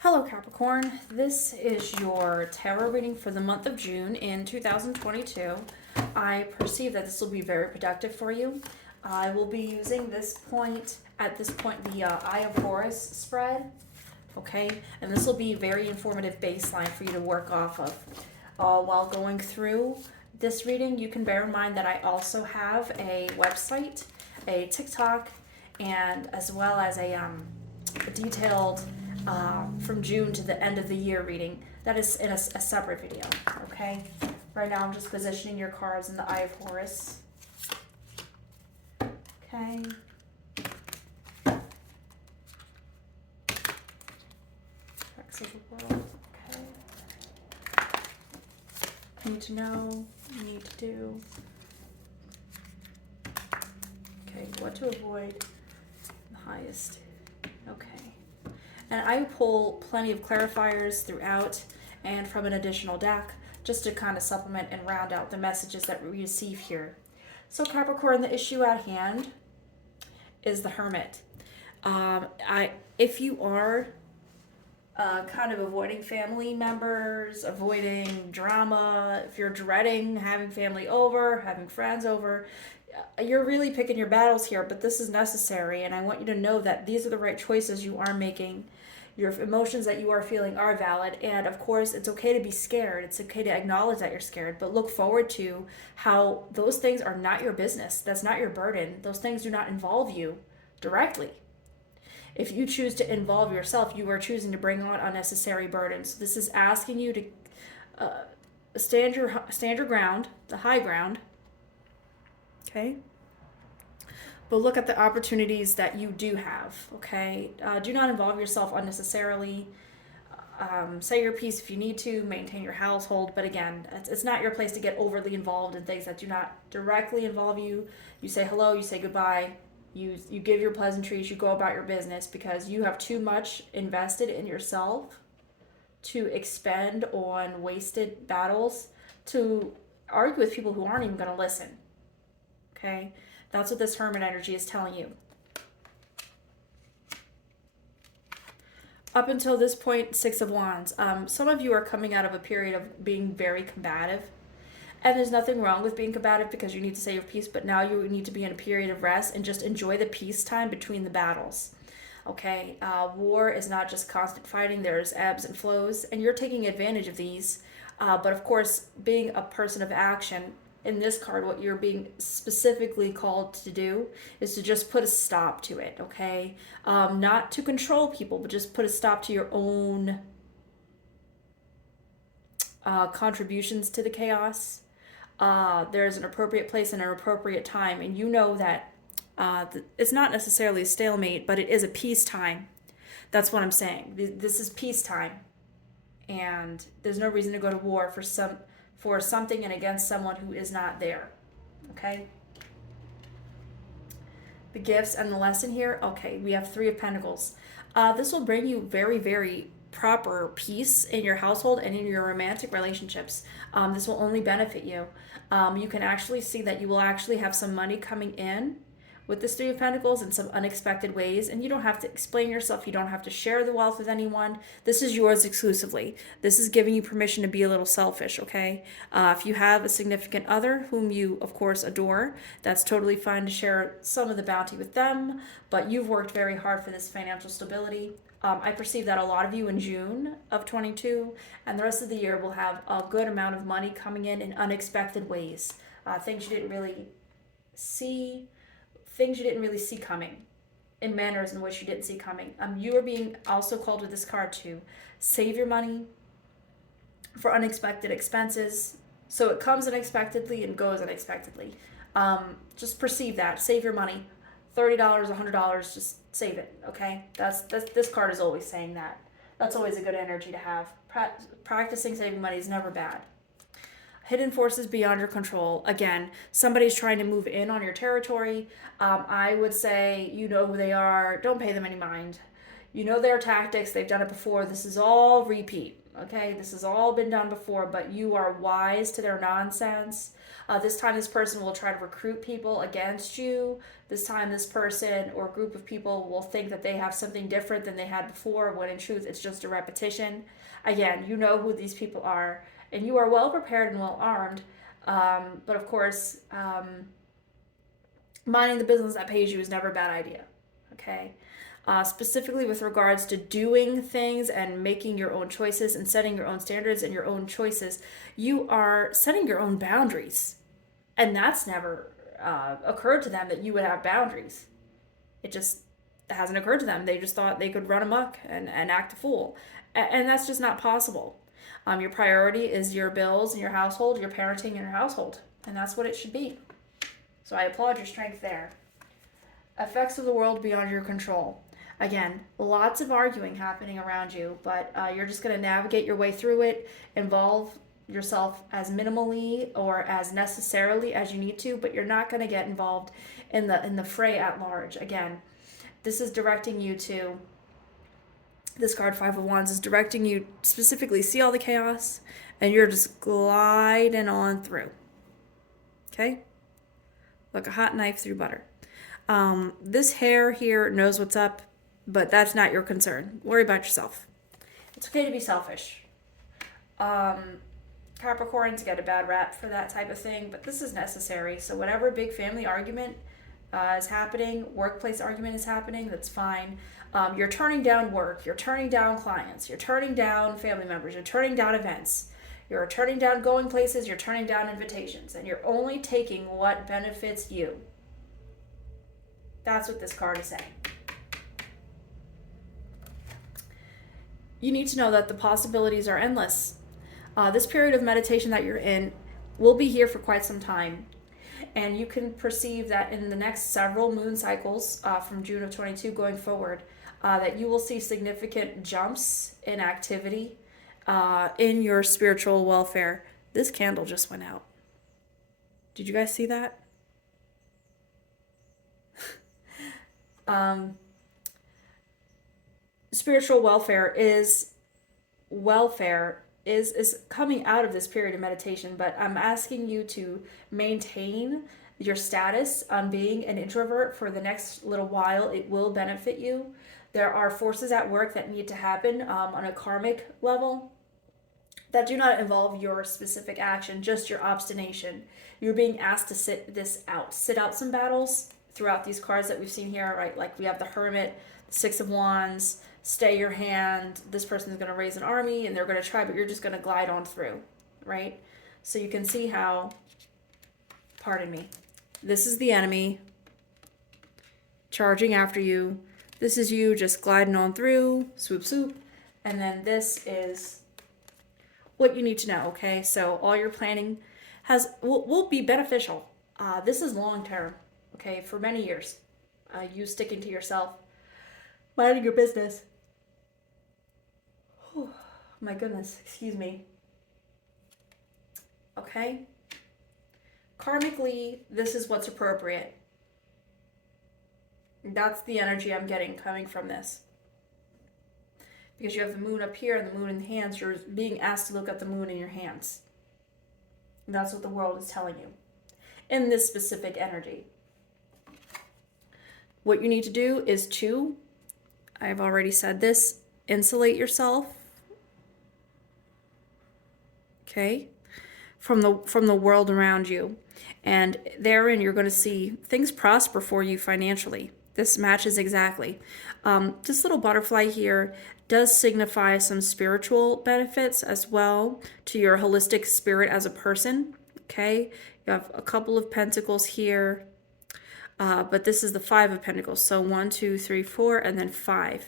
Hello Capricorn, this is your tarot reading for the month of June in 2022. I perceive that this will be very productive for you. I will be using at this point, the Eye of Horus spread, okay? And this will be a very informative baseline for you to work off of. While going through this reading, you can bear in mind that I also have a website, a TikTok, and as well as a detailed from June to the end of the year reading. That is in a separate video, okay? Right now I'm just positioning your cards in the Eye of Horus. Okay. Facts of the world, okay. Need to know, need to do. Okay, what to avoid, the highest, okay. And I pull plenty of clarifiers throughout and from an additional deck just to kind of supplement and round out the messages that we receive here. So Capricorn, the issue at hand is the Hermit. If you are kind of avoiding family members, avoiding drama, if you're dreading having family over, having friends over, you're really picking your battles here, but this is necessary, and I want you to know that these are the right choices you are making. Your emotions that you are feeling are valid, and of course it's okay to be scared. It's okay to acknowledge that you're scared, but look forward to how those things are not your business. That's not your burden. Those things do not involve you directly. If you choose to involve yourself, you are choosing to bring on unnecessary burdens. This is asking you to stand your ground, the high ground, okay? But look at the opportunities that you do have, okay? Do not involve yourself unnecessarily. Say your piece if you need to, maintain your household. But again, it's not your place to get overly involved in things that do not directly involve you. You say hello, you say goodbye, you give your pleasantries, you go about your business because you have too much invested in yourself to expend on wasted battles to argue with people who aren't even going to listen, okay? That's what this Hermit energy is telling you. Up until this point, Six of Wands. Some of you are coming out of a period of being very combative. And there's nothing wrong with being combative because you need to say your piece, but now you need to be in a period of rest and just enjoy the peacetime between the battles. Okay, war is not just constant fighting. There's ebbs and flows, and you're taking advantage of these. But of course, being a person of action, in this card, what you're being specifically called to do is to just put a stop to it, okay? Not to control people, but just put a stop to your own contributions to the chaos. There's an appropriate place and an appropriate time, and you know that it's not necessarily a stalemate, but it is a peacetime. That's what I'm saying. This is peacetime, and there's no reason to go to war for something and against someone who is not there, okay? The gifts and the lesson here, okay, we have Three of Pentacles. This will bring you very, very proper peace in your household and in your romantic relationships. This will only benefit you. You can actually see that you will actually have some money coming in with this Three of Pentacles in some unexpected ways, and you don't have to explain yourself. You don't have to share the wealth with anyone. This is yours exclusively. This is giving you permission to be a little selfish, okay? If you have a significant other whom you, of course, adore, that's totally fine to share some of the bounty with them, but you've worked very hard for this financial stability. I perceive that a lot of you in June of 22 and the rest of the year will have a good amount of money coming in unexpected ways. Things you didn't really see coming, in manners in which you didn't see coming. You are being also called with this card to save your money for unexpected expenses. So it comes unexpectedly and goes unexpectedly. Just perceive that. Save your money. $30, $100, just save it, okay? That's this card is always saying that. That's always a good energy to have. Practicing saving money is never bad. Hidden forces beyond your control. Again, somebody's trying to move in on your territory. I would say you know who they are. Don't pay them any mind. You know their tactics. They've done it before. This is all repeat, Okay, this has all been done before, but you are wise to their nonsense. This time, this person will try to recruit people against you. This time, this person or group of people will think that they have something different than they had before, when in truth, it's just a repetition. Again, you know who these people are, and you are well prepared and well armed. But of course, minding the business that pays you is never a bad idea. Okay? Specifically with regards to doing things and making your own choices and setting your own standards and your own choices, you are setting your own boundaries. And that's never occurred to them, that you would have boundaries. It just hasn't occurred to them. They just thought they could run amok and act a fool. And that's just not possible. Your priority is your bills and your household, your parenting and your household. And that's what it should be. So I applaud your strength there. Effects of the world beyond your control. Again, lots of arguing happening around you, but you're just going to navigate your way through it, involve yourself as minimally or as necessarily as you need to, but you're not going to get involved in the fray at large. Again, this is directing you to, this card, Five of Wands, is directing you specifically, see all the chaos, and you're just gliding on through. Okay? Like a hot knife through butter. This hair here knows what's up, but that's not your concern. Worry about yourself. It's okay to be selfish. Capricorns get a bad rap for that type of thing, but this is necessary. So whatever big family argument is happening, workplace argument is happening, that's fine. You're turning down work, you're turning down clients, you're turning down family members, you're turning down events, you're turning down going places, you're turning down invitations, and you're only taking what benefits you. That's what this card is saying. You need to know that the possibilities are endless. This period of meditation that you're in will be here for quite some time. And you can perceive that in the next several moon cycles from June of 22 going forward, that you will see significant jumps in activity in your spiritual welfare. This candle just went out. Did you guys see that? Spiritual welfare is coming out of this period of meditation, but I'm asking you to maintain your status on being an introvert for the next little while. It will benefit you. There are forces at work that need to happen on a karmic level that do not involve your specific action, just your obstination. You're being asked to sit out some battles throughout these cards that we've seen here, right? Like we have the Hermit, Six of Wands, stay your hand. This person is going to raise an army and they're going to try, but you're just going to glide on through, right? So you can see how, pardon me, this is the enemy charging after you. This is you just gliding on through, swoop, swoop. And then this is what you need to know, okay? So all your planning will be beneficial. This is long term, okay, for many years. You sticking to yourself, minding your business. Oh, my goodness, excuse me. Okay? Karmically, this is what's appropriate. That's the energy I'm getting coming from this. Because you have the moon up here and the moon in the hands, you're being asked to look at the moon in your hands. And that's what the world is telling you in this specific energy. What you need to do is to, I've already said this, insulate yourself, okay, from the world around you. And therein you're going to see things prosper for you financially. This matches exactly. This little butterfly here does signify some spiritual benefits as well to your holistic spirit as a person, okay? You have a couple of pentacles here, but this is the Five of Pentacles. So 1, 2, 3, 4, and then 5.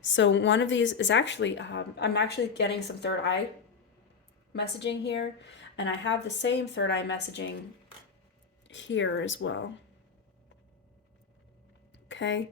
So one of these is actually, I'm actually getting some third eye messaging here, and I have the same third eye messaging here as well. Okay.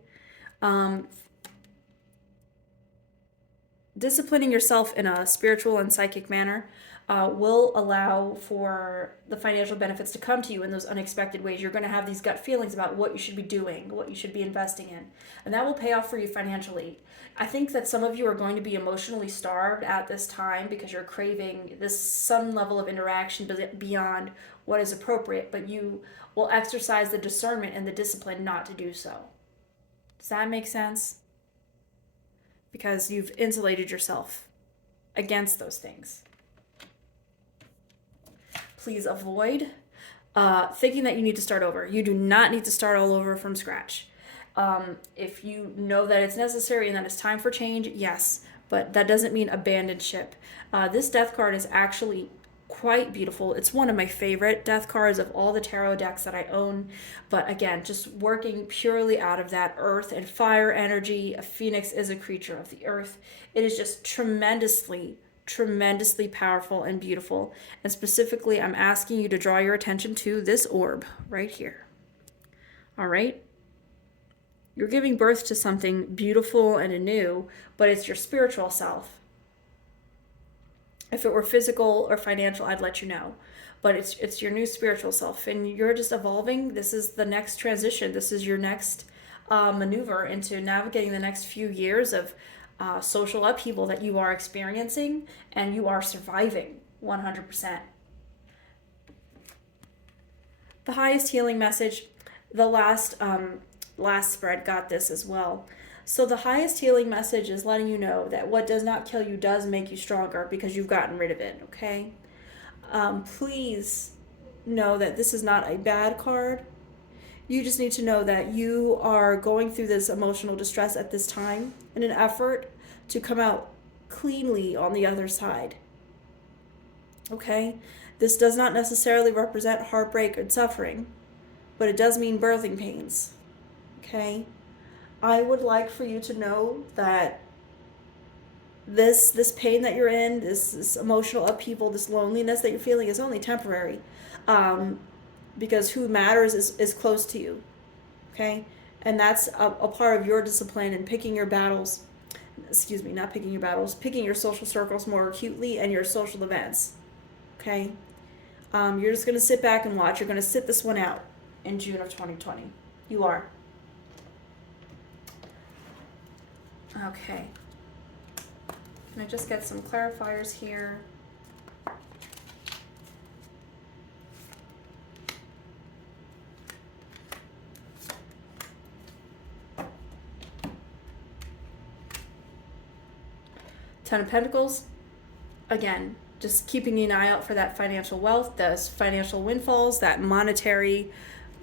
disciplining yourself in a spiritual and psychic manner will allow for the financial benefits to come to you in those unexpected ways. You're going to have these gut feelings about what you should be doing, what you should be investing in, and that will pay off for you financially. I think that some of you are going to be emotionally starved at this time because you're craving this some level of interaction beyond what is appropriate, but you will exercise the discernment and the discipline not to do so. Does that make sense? Because you've insulated yourself against those things. Please avoid thinking that you need to start over. You do not need to start all over from scratch. If you know that it's necessary and that it's time for change, yes, but that doesn't mean abandon ship. This death card is actually quite beautiful. It's one of my favorite death cards of all the tarot decks that I own. But again, just working purely out of that earth and fire energy. A phoenix is a creature of the earth. It is just tremendously powerful and beautiful. And specifically, I'm asking you to draw your attention to this orb right here. All right? You're giving birth to something beautiful and anew, but it's your spiritual self. If it were physical or financial, I'd let you know. But it's your new spiritual self, and you're just evolving. This is the next transition. This is your next maneuver into navigating the next few years of social upheaval that you are experiencing, and you are surviving 100%. The highest healing message, the last spread got this as well. So the highest healing message is letting you know that what does not kill you does make you stronger because you've gotten rid of it, okay? Please know that this is not a bad card. You just need to know that you are going through this emotional distress at this time in an effort to come out cleanly on the other side. Okay? This does not necessarily represent heartbreak and suffering, but it does mean birthing pains. Okay? I would like for you to know that this pain that you're in, this emotional upheaval, this loneliness that you're feeling is only temporary. Because who matters is close to you, okay? And that's a part of your discipline in picking your battles, picking your social circles more acutely and your social events, okay? You're just going to sit back and watch. You're going to sit this one out in June of 2020. You are. Okay. Can I just get some clarifiers here? Ten of Pentacles, again, just keeping an eye out for that financial wealth, those financial windfalls, that monetary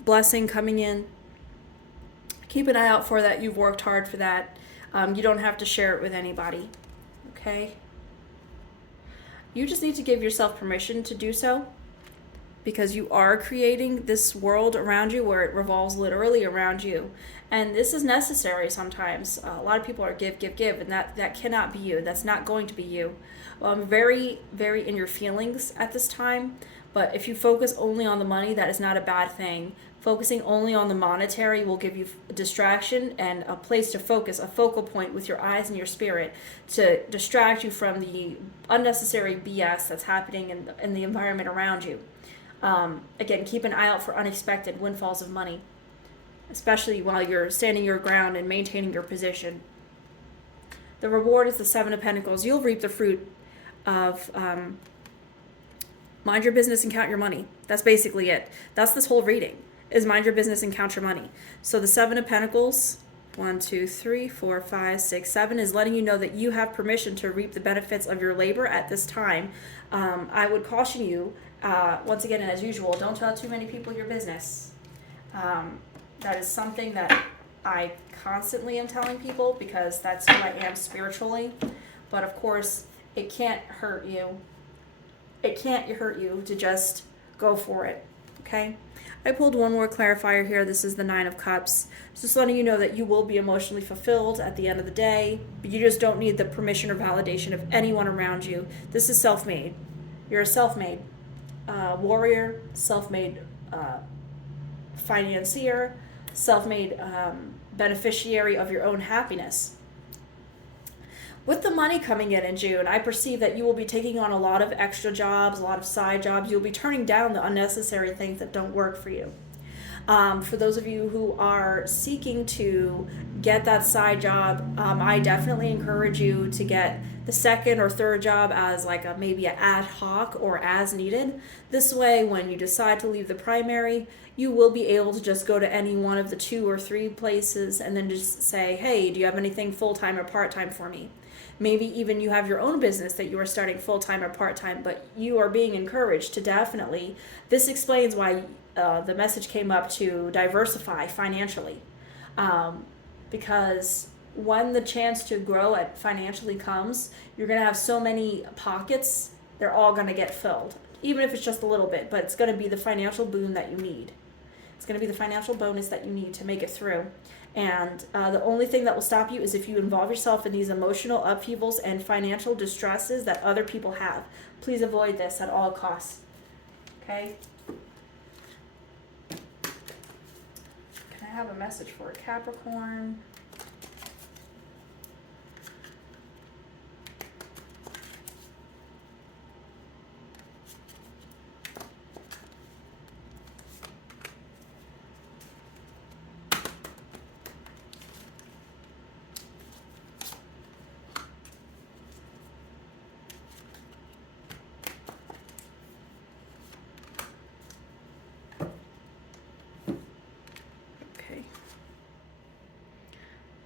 blessing coming in. Keep an eye out for that. You've worked hard for that. You don't have to share it with anybody, okay? You just need to give yourself permission to do so, because you are creating this world around you where it revolves literally around you. And this is necessary sometimes. A lot of people are give, and that cannot be you. That's not going to be you. Very, very in your feelings at this time. But if you focus only on the money, that is not a bad thing. Focusing only on the monetary will give you a distraction and a place to focus, a focal point with your eyes and your spirit to distract you from the unnecessary BS that's happening in the environment around you. Again, keep an eye out for unexpected windfalls of money, especially while you're standing your ground and maintaining your position. The reward is the Seven of Pentacles. You'll reap the fruit of mind your business and count your money. That's basically it. That's this whole reading, is mind your business and count your money. So the Seven of Pentacles, 1, 2, 3, 4, 5, 6, 7, is letting you know that you have permission to reap the benefits of your labor at this time. I would caution you, once again, and as usual, don't tell too many people your business. That is something that I constantly am telling people because that's who I am spiritually. But of course, it can't hurt you. It can't hurt you to just go for it, okay? I pulled one more clarifier here. This is the Nine of Cups. It's just letting you know that you will be emotionally fulfilled at the end of the day, but you just don't need the permission or validation of anyone around you. This is self-made. You're a self-made warrior, self-made financier, self-made beneficiary of your own happiness. With the money coming in June, I perceive that you will be taking on a lot of extra jobs, a lot of side jobs. You'll be turning down the unnecessary things that don't work for you. For those of you who are seeking to get that side job, I definitely encourage you to get the second or third job as like a maybe an ad hoc or as needed. This way, when you decide to leave the primary, you will be able to just go to any one of the 2 or 3 places and then just say, hey, do you have anything full-time or part-time for me? Maybe even you have your own business that you are starting full-time or part-time, but you are being encouraged to definitely, this explains why the message came up to diversify financially. Because when the chance to grow it financially comes, you're going to have so many pockets, they're all going to get filled, even if it's just a little bit, but it's going to be the financial boon that you need. It's going to be the financial bonus that you need to make it through. And the only thing that will stop you is if you involve yourself in these emotional upheavals and financial distresses that other people have. Please avoid this at all costs. Okay? Can I have a message for a Capricorn?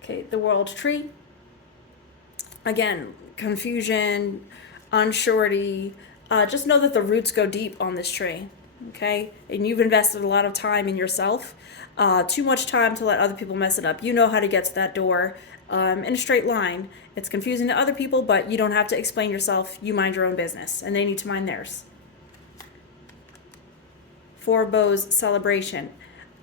Okay, the World Tree. Again, confusion, unsurety. Just know that the roots go deep on this tree, okay? And you've invested a lot of time in yourself. Too much time to let other people mess it up. You know how to get to that door in a straight line. It's confusing to other people, but you don't have to explain yourself. You mind your own business, and they need to mind theirs. 4 Bows Celebration.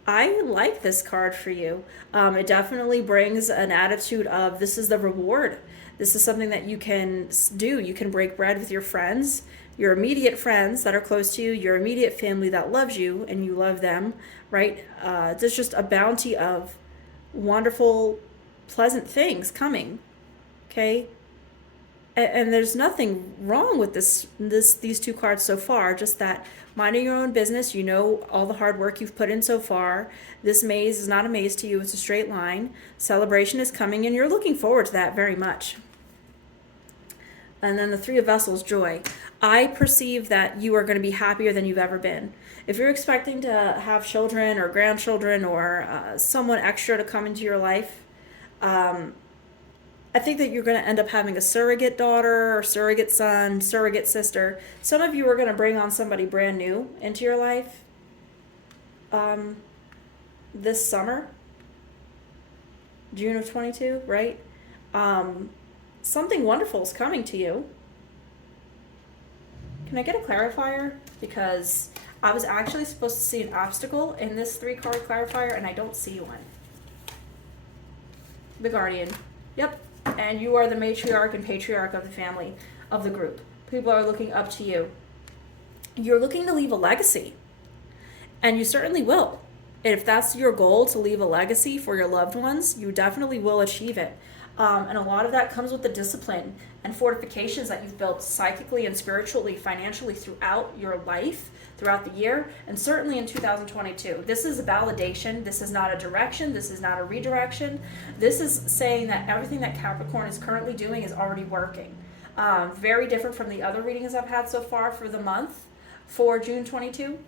I like this card for you. It definitely brings an attitude of this is the reward. This is something that you can do. You can break bread with your friends, your immediate friends that are close to you, your immediate family that loves you and you love them, right? There's just a bounty of wonderful, pleasant things coming, okay? And there's nothing wrong with these 2 cards so far, just that minding your own business, you know all the hard work you've put in so far. This maze is not a maze to you, it's a straight line. Celebration is coming and you're looking forward to that very much. And then the 3 of Vessels, joy. I perceive that you are going to be happier than you've ever been. If you're expecting to have children or grandchildren or someone extra to come into your life, I think that you're going to end up having a surrogate daughter or surrogate son, surrogate sister. Some of you are going to bring on somebody brand new into your life this summer, June of 22, right? Something wonderful is coming to you. Can I get a clarifier? Because I was actually supposed to see an obstacle in this 3-card clarifier, and I don't see one. The Guardian. Yep. And you are the matriarch and patriarch of the family, of the group. People are looking up to you. You're looking to leave a legacy. And you certainly will. If that's your goal, to leave a legacy for your loved ones, you definitely will achieve it. And a lot of that comes with the discipline and fortifications that you've built psychically and spiritually, financially throughout your life, throughout the year, and certainly in 2022. This is a validation. This is not a direction. This is not a redirection. This is saying that everything that Capricorn is currently doing is already working. Very different from the other readings I've had so far for the month for June 22.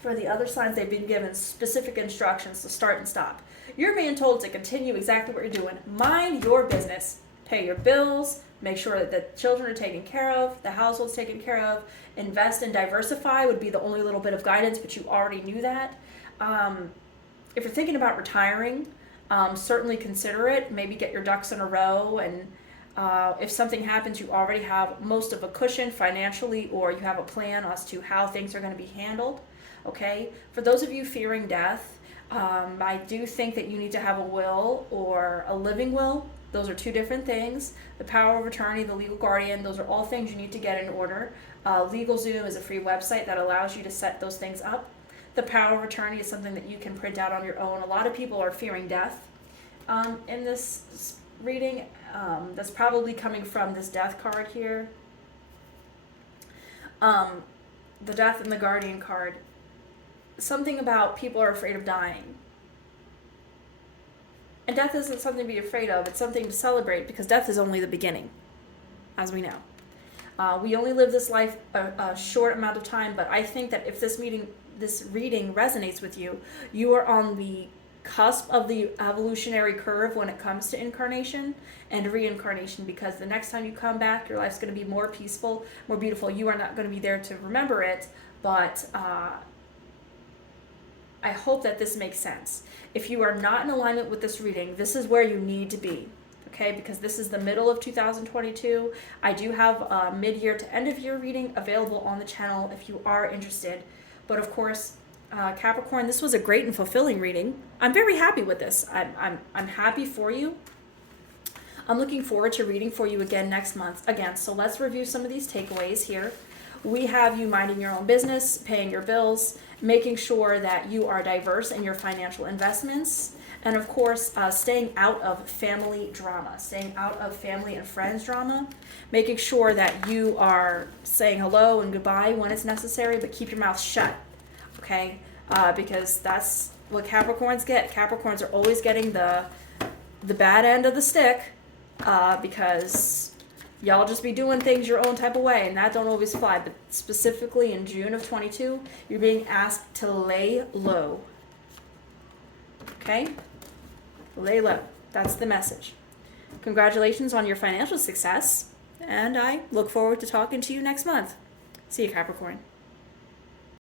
For the other signs, they've been given specific instructions to start and stop. You're being told to continue exactly what you're doing. Mind your business. Pay your bills. Make sure that the children are taken care of. The household's taken care of. Invest and diversify would be the only little bit of guidance, but you already knew that. If you're thinking about retiring, certainly consider it. Maybe get your ducks in a row. And if something happens, you already have most of a cushion financially, or you have a plan as to how things are going to be handled. Okay? For those of you fearing death, I do think that you need to have a will or a living will. Those are 2 different things. The power of attorney, the legal guardian, those are all things you need to get in order. LegalZoom is a free website that allows you to set those things up. The power of attorney is something that you can print out on your own. A lot of people are fearing death in this reading. That's probably coming from this death card here. The death and the guardian card. Something about people are afraid of dying. And death isn't something to be afraid of. It's something to celebrate, because death is only the beginning, as we know. We only live this life a short amount of time, but I think that if this reading resonates with you, you are on the cusp of the evolutionary curve when it comes to incarnation and reincarnation, because the next time you come back, your life's going to be more peaceful, more beautiful. You are not going to be there to remember it, but I hope that this makes sense. If you are not in alignment with this reading, this is where you need to be, okay? Because this is the middle of 2022. I do have a mid-year to end-of-year reading available on the channel if you are interested. But of course, Capricorn, this was a great and fulfilling reading. I'm very happy with this. I'm happy for you. I'm looking forward to reading for you again next month. Again, so let's review some of these takeaways here. We have you minding your own business, paying your bills, making sure that you are diverse in your financial investments, and of course, staying out of family drama, staying out of family and friends drama, making sure that you are saying hello and goodbye when it's necessary, but keep your mouth shut, okay? Because that's what Capricorns get. Capricorns are always getting the bad end of the stick, because y'all just be doing things your own type of way, and that don't always fly. But specifically in June of 22, you're being asked to lay low. Okay? Lay low. That's the message. Congratulations on your financial success, and I look forward to talking to you next month. See you, Capricorn.